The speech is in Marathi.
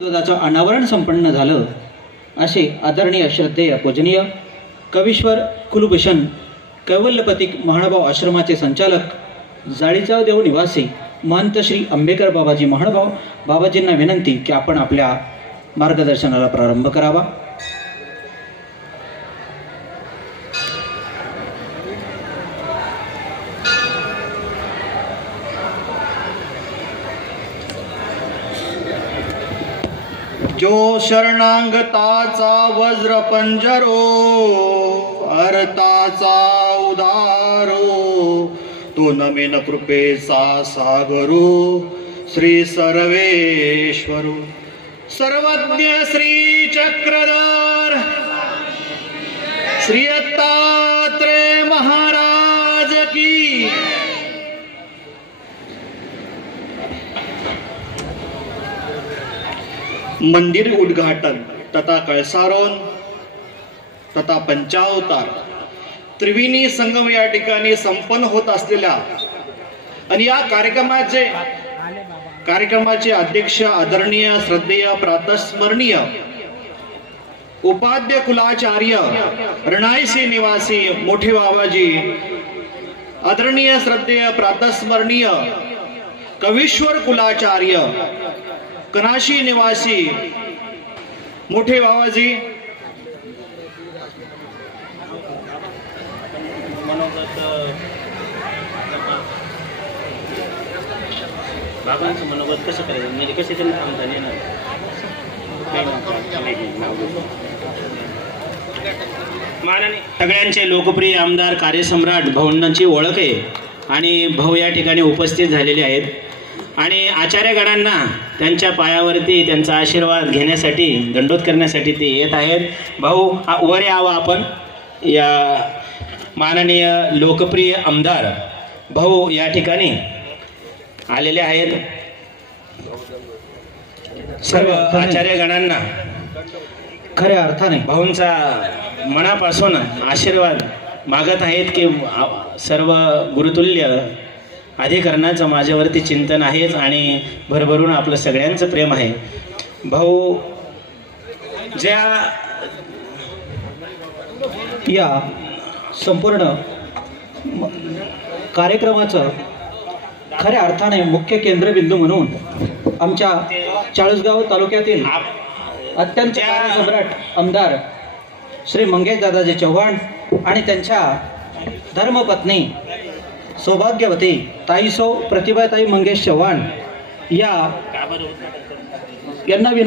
अनावरण संपन्न झालं असे आदरणीय श्रद्धेय पूजनीय कवीश्वर कुलभूषण कैवल्यपतिक महानुभाव आश्रमाचे संचालक जाळीचाव देव निवासी महंत श्री अंबेकर बाबाजी महानुभाव बाबाजींना विनंती की आपण आपल्या मार्गदर्शनाला प्रारंभ करावा। जो शरणांगताचा वज्र पंजरो अर्थाचा उदारो तो नमेन कृपेचा सागरो श्री सर्वेश्वरो सर्वज्ञ श्री चक्रधर श्री दत्तात्रेय महाराज की। मंदिर उद्घाटन तथा कळसारोहण तथा पंचावतार त्रिवेणी संगम या ठिकाणी संपन्न होत असलेल्या आणि या कार्यक्रमाचे अध्यक्ष आदरणीय श्रद्धेय प्रातस्मरणीय उपाध्य कुलाचार्य रणाईसी निवासी मोठे बाबाजी, आदरणीय श्रद्धेय प्रातस्मरणीय कवीश्वर कुलाचार्य कनाशी निवासी मोठे बाबाजी, बाबांचं मनोगत कसं करायचं म्हणजे कसे त्यांना थांबता येणार सगळ्यांचे लोकप्रिय आमदार कार्यसम्राट भाऊंची ओळख आहे आणि भाऊ या ठिकाणी उपस्थित झालेले आहेत आणि आचार्यगणांना त्यांच्या पायावरती त्यांचा आशीर्वाद घेण्यासाठी दंडोत करण्यासाठी ते येत आहेत। भाऊ वर यावं आपण। या माननीय लोकप्रिय आमदार भाऊ या ठिकाणी आलेले आहेत। सर्व आचार्यगणांना खऱ्या अर्थाने भाऊंचा मनापासून आशीर्वाद मागत आहेत की सर्व गुरुतुल्य अधिकरणाचं माझ्यावरती चिंतन आहेच आणि भरभरून आपलं सगळ्यांचं प्रेम आहे। भाऊ ज्या या संपूर्ण कार्यक्रमाचं खऱ्या अर्थाने मुख्य केंद्रबिंदू म्हणून आमच्या चाळीसगाव तालुक्यातील अत्यंत कार्यसम्राट आमदार श्री मंगेश दादाजी चव्हाण आणि त्यांच्या धर्मपत्नी सौभाग्यवती ताई सौ प्रतिभाताई मंगेश चव्हाण यांना विनंती